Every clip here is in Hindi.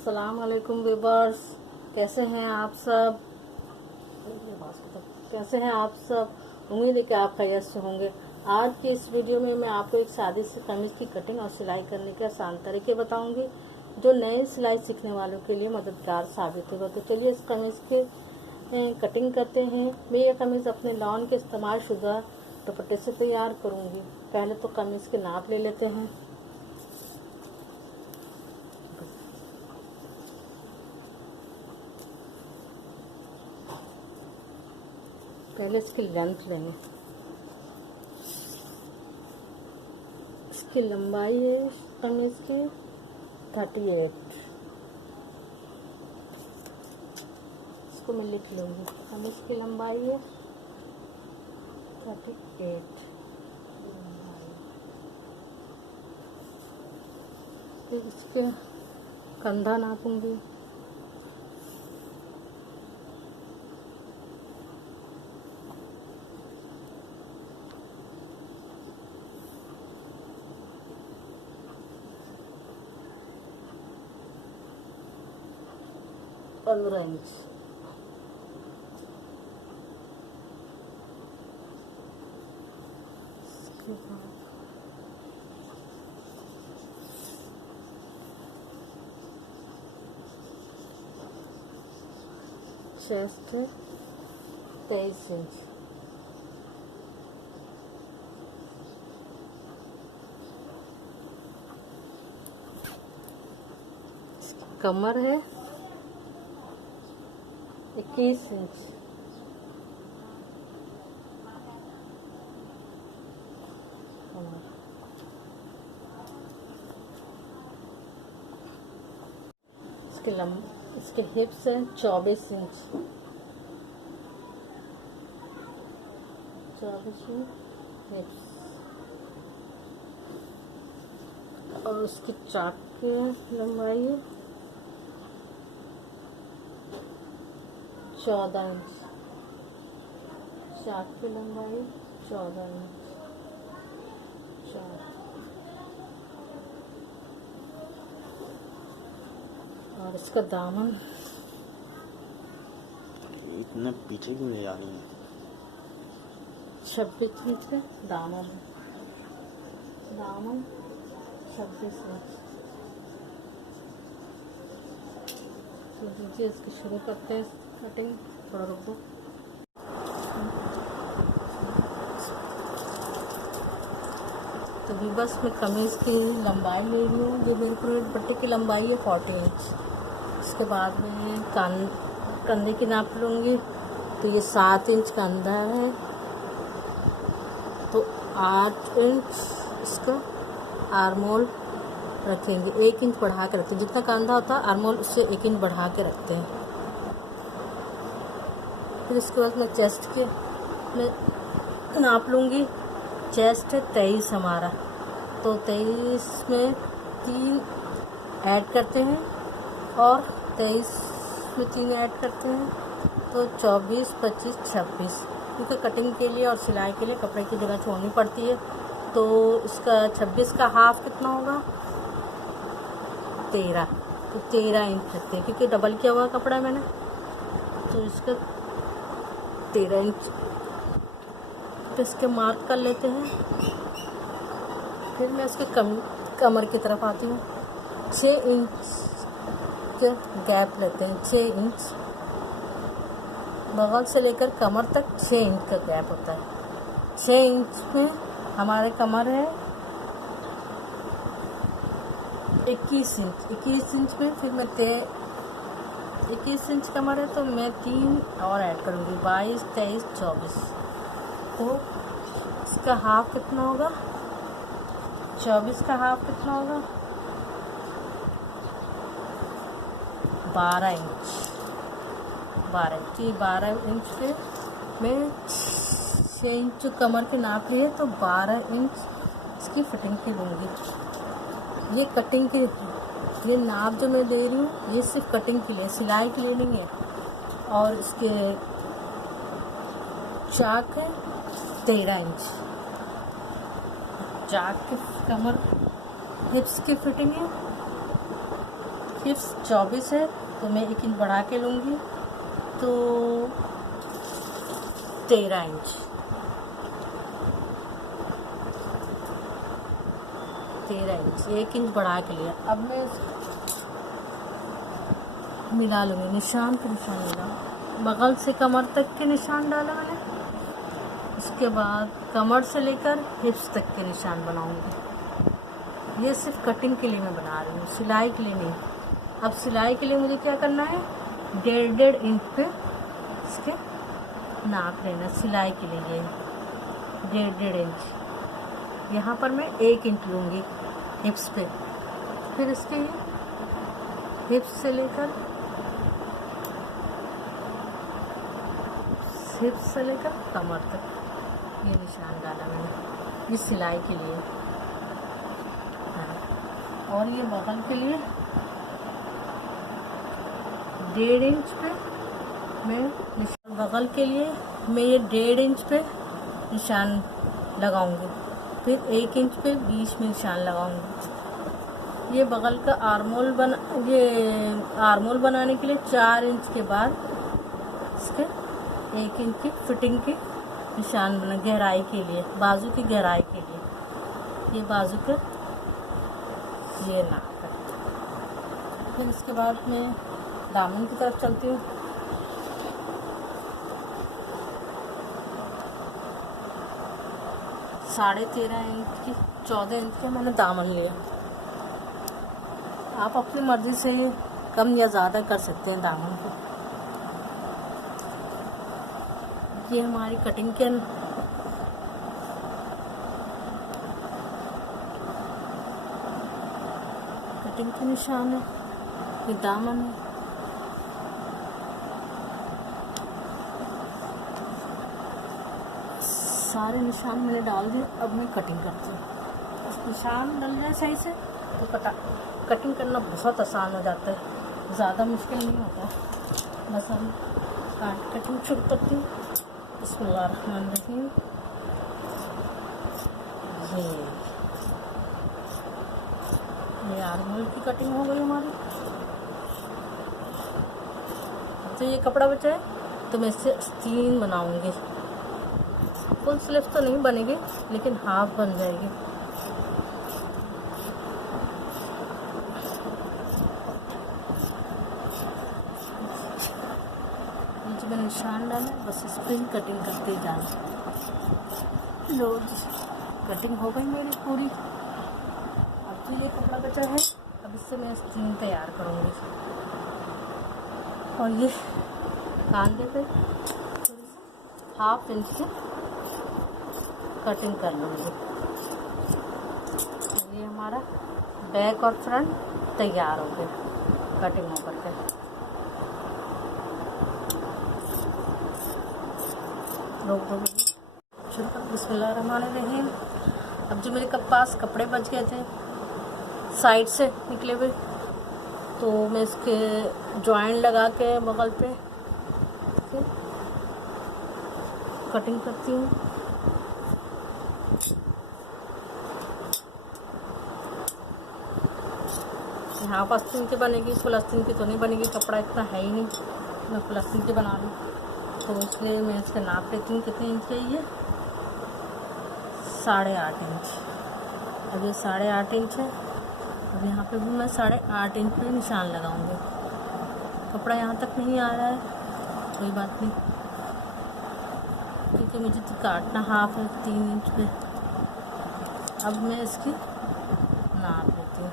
अस्सलाम वालेकुम वीवर्स। कैसे हैं आप सब? कैसे हैं आप सब? उम्मीद है कि आप खैरियत से होंगे। आज के इस वीडियो में मैं आपको एक सादी सी कमीज़ की कटिंग और सिलाई करने के आसान तरीके बताऊंगी जो नए सिलाई सीखने वालों के लिए मददगार साबित होगा। तो चलिए इस कमीज़ के कटिंग करते हैं। मैं ये कमीज़ अपने लॉन के इस्तेमाल शुदा दुपट्टे से तैयार करूँगी। पहले तो कमीज़ के नाप ले लेते हैं। पहले इसकी लेंथ लेंगे। इसकी लंबाई है कमीज़ की 38। इसको मैं लिख लूँगी। कमीज़ की लंबाई है 38। फिर इसके कंधा नापूंगी। Orange chest 23 inch. कमर है 21 इंच। इसके हिप्स है 24 इंच। 24 हिप्स। और उसकी चाक की लंबाई है 14 इंच। चाक की लंबाई 14 इंच। और इसका दामन इतना पीछे क्यों ले जा रही है? 26 इंच है दामन। दामन 26 इंच। तो लीजिए इसकी शुरू करते हैं कटिंग। थोड़ा रुको। तो भी बस मैं कमीज़ की लंबाई ले रही हूँ। जो मेरे पूरे दुपट्टे की लंबाई है 40 इंच। इसके बाद में कंधे की नाप लूँगी। तो ये 7 इंच कंधा है तो 8 इंच इसका आर्मोल रखेंगे। 1 इंच बढ़ा के रखते हैं। जितना कंधा होता है आर्मोल उससे 1 इंच बढ़ा के रखते हैं। फिर इसके बाद मैं चेस्ट के मैं नाप लूँगी। चेस्ट है 23 हमारा, तो 23 में 3 ऐड करते हैं और 23 में 3 ऐड करते हैं तो 24, 25, 26। क्योंकि कटिंग के लिए और सिलाई के लिए कपड़े की जगह छोड़नी पड़ती है। तो इसका 26 का हाफ कितना होगा? 13। तो 13 इंच रखते हैं क्योंकि डबल किया हुआ कपड़ा है मैंने। तो इसका 13 इंच तो इसके मार्क कर लेते हैं। फिर मैं इसके कमर की तरफ आती हूँ। 6 इंच के गैप लेते हैं। 6 इंच बगल से लेकर कमर तक 6 इंच का गैप होता है। 6 इंच में हमारे कमर है 21 इंच। 21 इंच में फिर मैं 21 इंच कमर है तो मैं 3 और ऐड करूँगी। 22, 23, 24। तो इसका हाफ कितना होगा? 24 का हाफ कितना होगा? 12 इंच। 12 इंच पे मैं 6 इंच जो कमर के नाप लिए तो 12 इंच इसकी फिटिंग की लूँगी। ये कटिंग के ये नाप जो मैं ले रही हूँ ये सिर्फ कटिंग के लिए, सिलाई के लिए नहीं है। और इसके चाक है 13 इंच। चाक की कमर हिप्स की फिटिंग है हिप्स 24 है तो मैं 1 इंच बढ़ा के लूँगी, तो 13 इंच, 1 इंच बढ़ा के लिया। अब मैं मिला लूँगी, निशान पे निशान मिला, बगल से कमर तक के निशान डाला मैंने। उसके बाद कमर से लेकर हिप्स तक के निशान बनाऊँगी। ये सिर्फ कटिंग के लिए मैं बना रही हूँ, सिलाई के लिए नहीं। अब सिलाई के लिए मुझे क्या करना है, 1.5 इंच पे इसके नाप लेना सिलाई के लिए, 1.5 इंच। यहाँ पर मैं 1 इंच लूँगी हिप्स पे, फिर इसके ये हिप्स से लेकर कमर तक ये निशान डाला मैंने, ये सिलाई के लिए। हाँ, और ये बगल के लिए 1.5 इंच पे मैं निशान, बगल के लिए मैं ये 1.5 इंच पे निशान लगाऊंगी, फिर 1 इंच पे बीच में निशान लगाऊंगी। ये बगल का आर्मोल बनाने के लिए 4 इंच के बाद इसके 1 इंच की फिटिंग की निशान बना, गहराई के लिए, बाजू की गहराई के लिए। ये बाजू का ये नाप है। फिर इसके बाद मैं दामन की तरफ चलती हूँ। साढ़े 13 इंच की 14 इंच का मैंने दामन लिया। आप अपनी मर्जी से ये कम या ज़्यादा कर सकते हैं दामन को। ये हमारी कटिंग के निशान है, ये दामन है। सारे निशान मैंने डाल दिए। अब मैं कटिंग करती हूँ। निशान डल जाए सही से तो कटिंग करना बहुत आसान हो जाता है, ज़्यादा मुश्किल नहीं होता। बस हम कटिंग शुरू करती हूँ। बिस्मिल्लाहिर्रहमानिर्रहीम। ये आर्मोल की कटिंग हो गई हमारी। तो ये कपड़ा बचा है तो मैं इससे आस्तीन बनाऊंगी। फुल स्लीव तो नहीं बनेगी लेकिन हाफ बन जाएगी। नीचे में निशान डाला, बस इस पर ही कटिंग करते जाना। लो कटिंग हो गई मेरी पूरी। अब तो ये कपड़ा बचा है, अब इससे मैं आस्तीन तैयार करूँगी। और ये कांधे पे ½ इंच से कटिंग कर लूँगी। ये हमारा बैक और फ्रंट तैयार हो गए कटिंग होकर के। शुरू कर बिस्मिल्लाहिर्रहमानिर्रहीम। अब जो मेरे पास कपड़े बच गए थे साइड से निकले हुए, तो मैं इसके जॉइंट लगा के बगल पे कटिंग करती हूँ। यहाँ पर आस्तीन की बनेगी, फुल आस्तीन की तो नहीं बनेगी, कपड़ा इतना है ही नहीं मैं फुल आस्तीन की बना लूँ। तो इसलिए मैं इसका नाप लेती हूँ कितने इंच चाहिए, 8.5 इंच। अब ये 8.5 इंच है। अब यहाँ पे भी मैं 8.5 इंच पे निशान लगाऊंगी। कपड़ा यहाँ तक नहीं आ रहा है, कोई बात नहीं, क्योंकि मुझे तो काटना हाफ है 3 इंच पे। अब मैं इसकी नाप लेती हूँ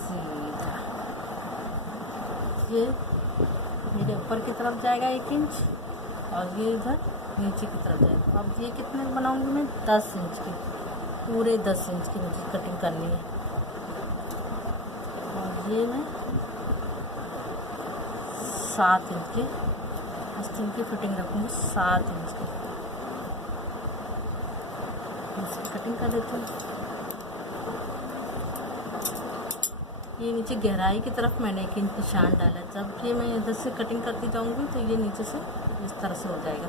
सीधा। ये मेरे ऊपर की तरफ जाएगा 1 इंच और ये इधर नीचे की तरफ जाएगा। अब ये कितने बनाऊंगी मैं, 10 इंच की, पूरे 10 इंच की मुझे कटिंग करनी है। और ये मैं 7 इंच की आस्तीन की फिटिंग रखूँगी, 7 इंच की। इसकी कटिंग कर देती हूँ। ये नीचे गहराई की तरफ मैंने 1 इंच निशान डाला। जब ये मैं इधर से कटिंग करती जाऊँगी तो ये नीचे से इस तरह से हो जाएगा,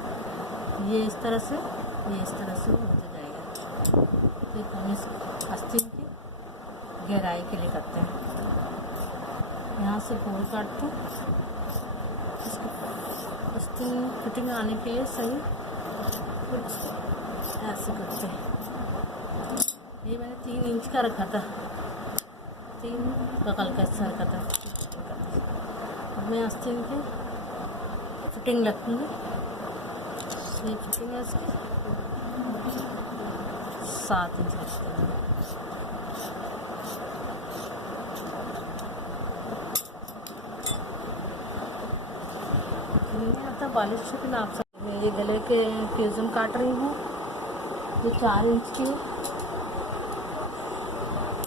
ये इस तरह से, ये इस तरह से होता जाएगा। तो हम इस आस्तीन की गहराई के लिए करते हैं। यहाँ से गोल काटते हैं, इसको आस्तीन फिटिंग आने के लिए सही कुछ ऐसे करते हैं। ये मैंने 3 इंच का रखा था, 3 बगल का हिस्सा रखा था। अब मैं आस्तीन की फिटिंग रखूँगी। ये फिटिंग है इसकी 7 इंच रखते हैं। नहीं आता बालिश के नाप से। मैं ये गले के फ्यूजन काट रही हूँ, ये 4 इंच की है,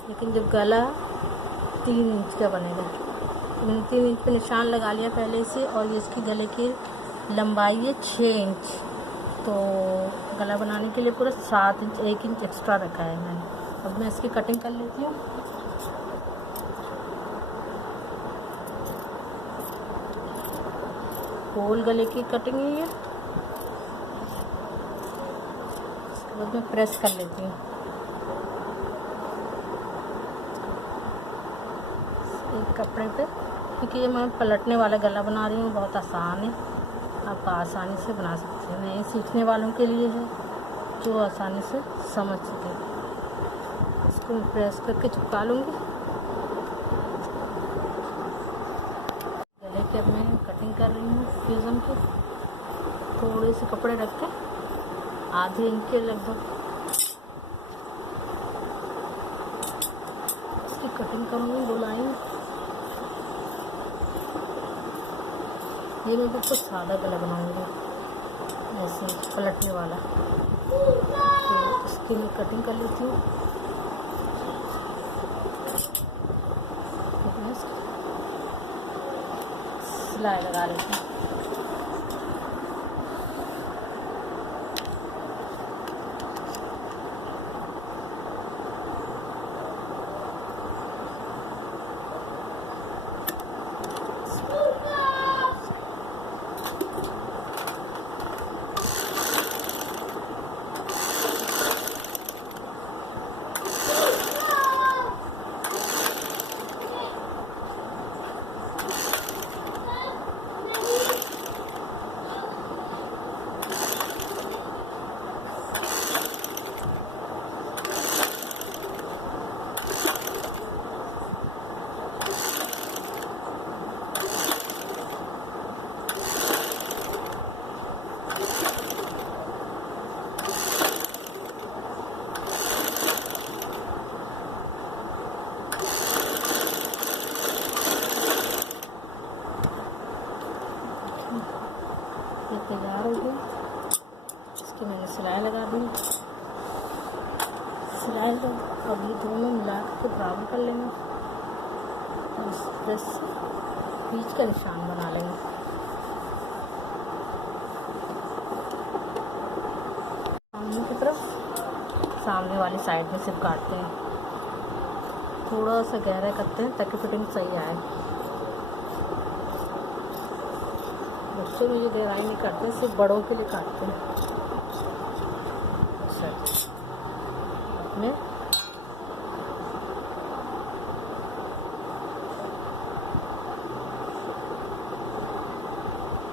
लेकिन जो गला 3 इंच का बनेगा। मैंने 3 इंच पे निशान लगा लिया पहले से, और ये इसकी गले की लंबाई है 6 इंच। तो गला बनाने के लिए पूरा 7 इंच, 1 इंच एक्स्ट्रा रखा है मैंने। अब मैं इसकी कटिंग कर लेती हूँ। गोल गले की कटिंग है ये। इसके बाद मैं प्रेस कर लेती हूँ एक कपड़े पे, क्योंकि ये मैं पलटने वाला गला बना रही हूँ। बहुत आसान है, आप आसानी से बना सकते हैं। नए सीखने वालों के लिए है, जो आसानी से समझ सके। इसको मैं प्रेस करके चिपका लूँगी। गले के अब मैं कटिंग कर रही हूँ फ्यूजन की। थोड़े से कपड़े रख के आधे इंच के लगभग इसकी कटिंग करूँगी गोलाई। ये मैं बिल्कुल सादा गला बनाऊँगी, ऐसे पलटने वाला। तो इसकी मैं कटिंग कर लेती हूँ। सिलाई लगा लेती हूँ। तैयार हो गई। इसकी मैंने सिलाई लगा दी। सिलाई तो अब ये दोनों मिला के बराबर कर लेंगे और इस प्रेस से बीच का निशान बना लेंगे। सामने की तरफ, सामने वाली साइड में सिर्फ काटते हैं, थोड़ा सा गहरा करते हैं ताकि फिटिंग सही आए। बच्चों में ये गहराई नहीं काटते, सिर्फ बड़ों के लिए काटते हैं। में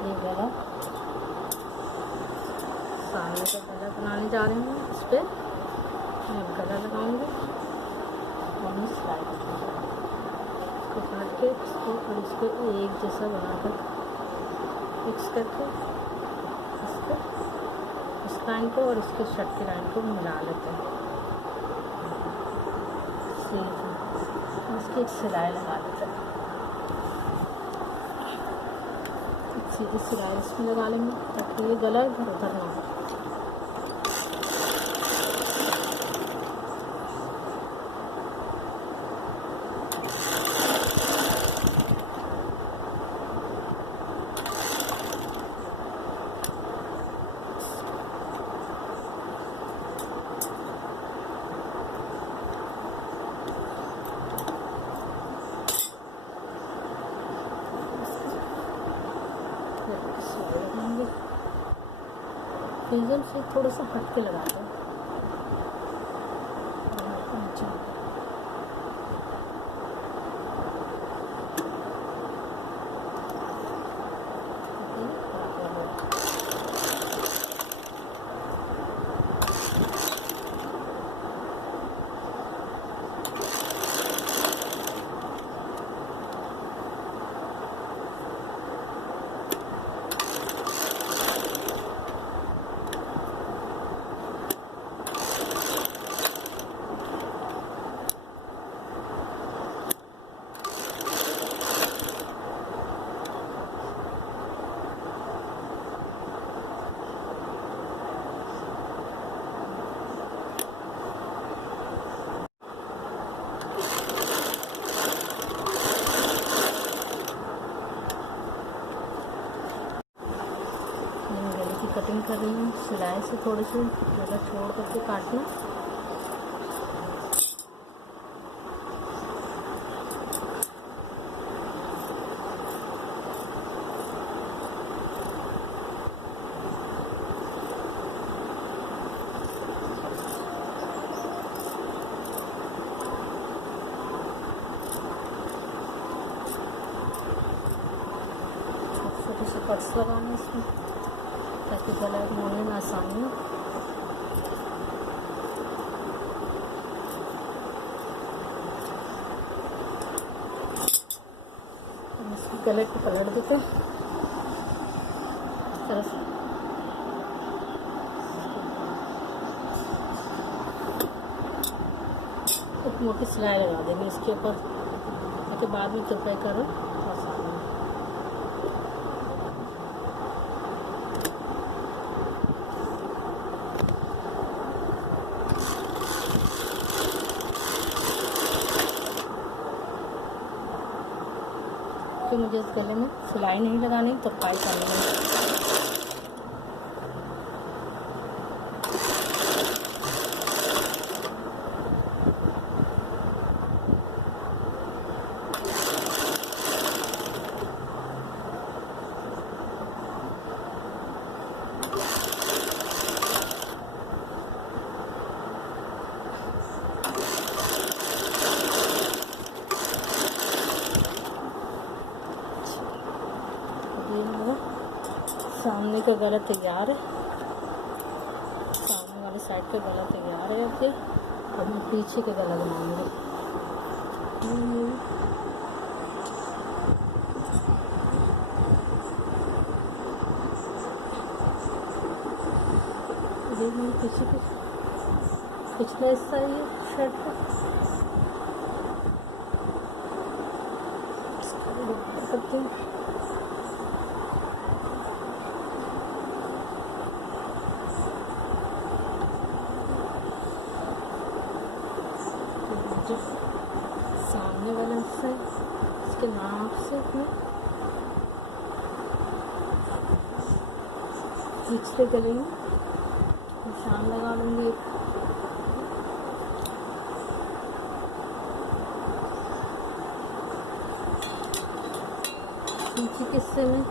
ये गला, सामने का गला बनाने जा रही हूँ। इस पर मैं गला लगाऊंगी और मैं सिलाई इसको काट के इसको और इसको एक जैसा बनाकर फिक्स करके इसको, इस लाइन को और इसके शर्ट की लाइन को मिला लेते हैं। इसकी एक सिलाई लगा देते हैं। सीधी सिलाई इसमें लगा लेंगे ताकि ये गला इधर उधर ना हो। फ्यूजन से थोड़ा सा हट के लगाते हैं। कटिंग कर रही हूँ सिलाई से, थोड़ी सी जगह छोड़ करके काटना। छोटे से कट्स लगाने इसमें ताकि गला मोड़ने में आसानी हो। इसके गले को पलट देते हैं तरफ। एक मोटी सिलाई लगा देंगे इसके ऊपर ताकि बाद में चुपाई करो आसानी हो। तो मुझे इस गले में सिलाई नहीं लगानी, तुरपाई करनी है। सामने का गला तैयार है, सामने वाले साइड का गला तैयार है। ओके, अब मैं पीछे का गला बनाऊंगी। पीछे पिछला हिस्सा है ये शर्ट का, करते हैं। सामने वाला हिस्सा इसके नाप से मैं पिछले गले में निशान लगा लूँगी। पीछे के हिस्से में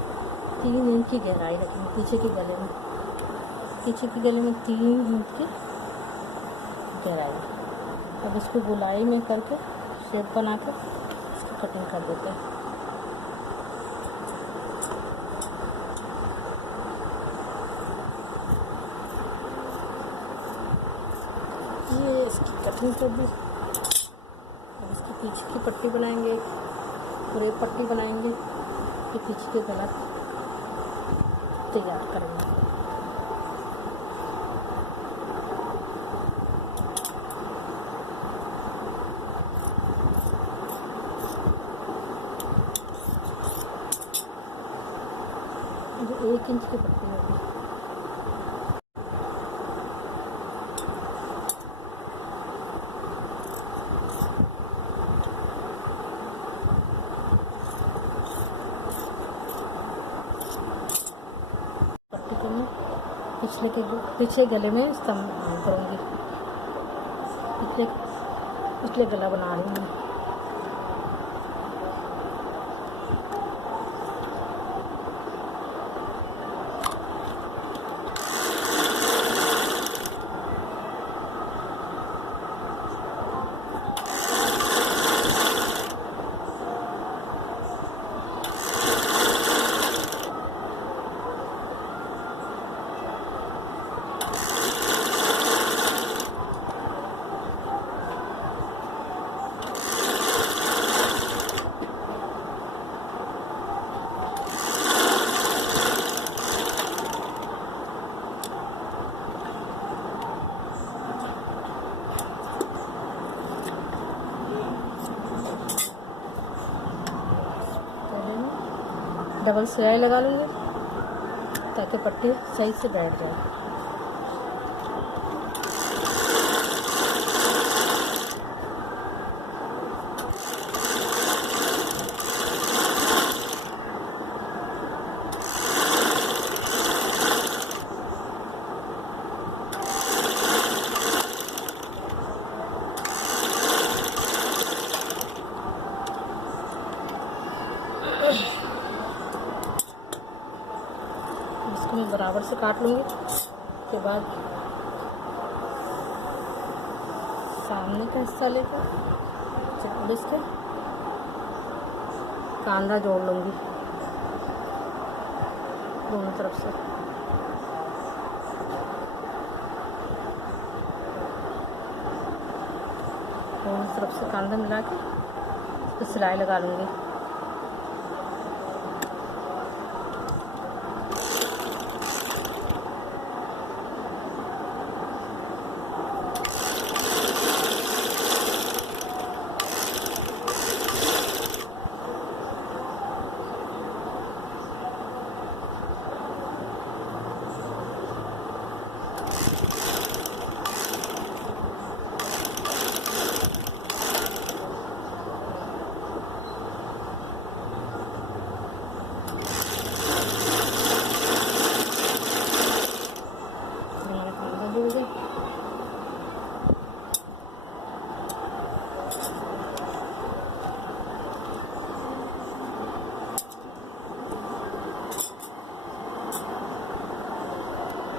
3 इंच की गहराई रखूँगी। पीछे के गले में 3 इंच की गहराई। अब इसको गोलाई में करके शेप बना कर इसकी कटिंग कर देते हैं। ये इसकी कटिंग कर दी। अब इसकी पीछे की पट्टी बनाएंगे और एक पट्टी बनाएंगे, ये पीछे के गला तैयार करेंगे। जो 1 इंच की पट्टी होगी, पट्टी को मैं पिछले गले में इस्तेमाल करूँगी। पिछले गला बना रही हूँ। डबल सिलाई लगा लूँगी ताकि पट्टी सही से बैठ जाए। बराबर से काट लूँगी। उसके बाद सामने का हिस्सा लेकर और इसके कांदा जोड़ लूँगी दोनों तरफ से। दोनों तरफ से कांदा मिला के इस पर सिलाई लगा लूँगी।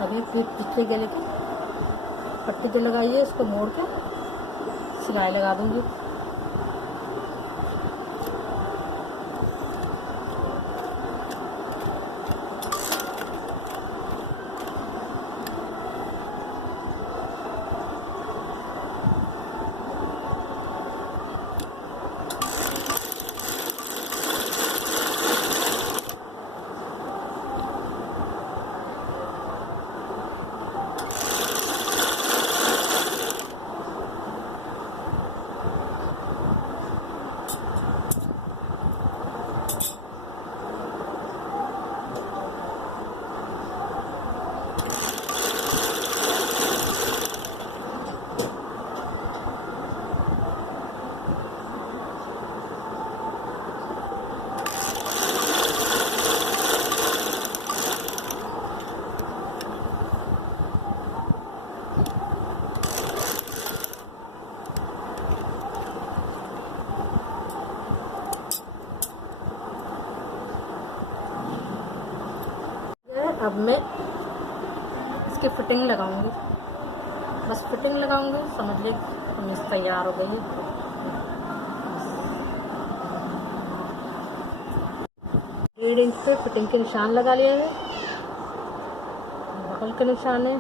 अभी पिछले गले की पट्टी जो लगाई है उसको मोड़ के सिलाई लगा दूंगी। अब मैं इसकी फिटिंग लगाऊंगी, बस फिटिंग लगाऊंगी, समझ ले कमीज तैयार हो गई है। 1.5 इंच पे फिटिंग के निशान लगा लिए हैं, बगल के निशान है,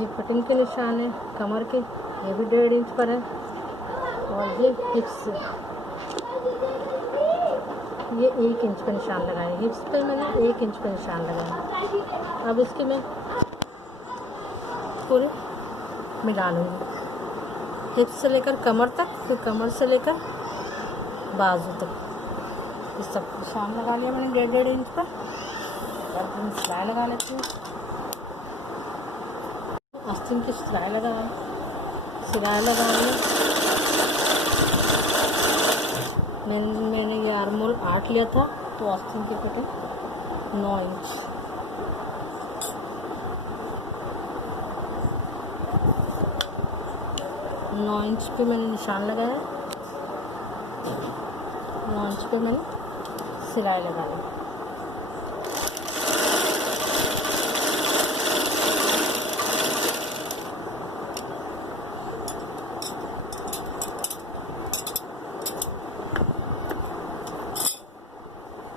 ये फिटिंग के निशान है कमर के, ये भी 1.5 इंच पर है, और ये हिप्स, ये 1 इंच का निशान लगाए, हिप्स पे मैंने 1 इंच का निशान लगाया। अब इसके मैं पूरे मिला लूँगी, हिप्स से लेकर कमर तक, फिर कमर से लेकर बाजू तक, इस सब निशान लगा लिया मैंने 1.5 इंच पर। अब हम सिलाई लगा लेते हैं। आस्तीन की सिलाई लगाए, सिलाई लगा ली। मैंने ये आर्मोल 8 लिया था, तो आस्तीन की फिटिंग 9 इंच। नौ इंच पे मैंने निशान लगाया, 9 इंच पे मैंने सिलाई लगा ली।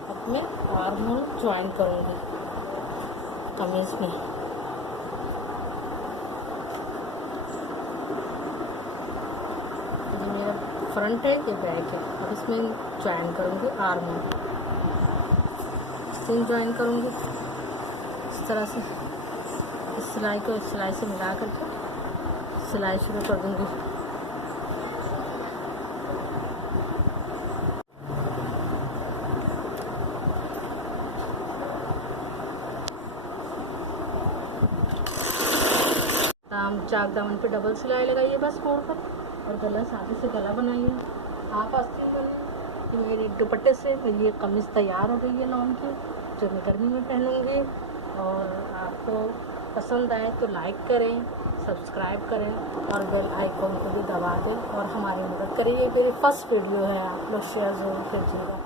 अब मैं आर्मोल ज्वाइन करूँगी कमीज में। ये मेरा फ्रंट है, ये बैक है। अब इसमें ज्वाइन करूँगी आर्मोल, इससे ज्वाइन करूँगी इस तरह से। इस सिलाई को इस सिलाई से मिला करके सिलाई शुरू कर दूँगी। चाक दामन पे डबल सिलाई लगाइए बस मोड़ पर, और गला सादे से गला बनाइए, आप आस्तीन बनिए। तो मेरे दुपट्टे से ये कमीज़ तैयार हो गई है लॉन की, जो मैं गर्मी में पहनूंगी। और आपको पसंद आए तो लाइक करें, सब्सक्राइब करें और बेल आइकॉन को भी दबा दें और हमारी मदद करें। ये मेरी फर्स्ट वीडियो है, आप लोग शेयर ज़रूर कीजिएगा।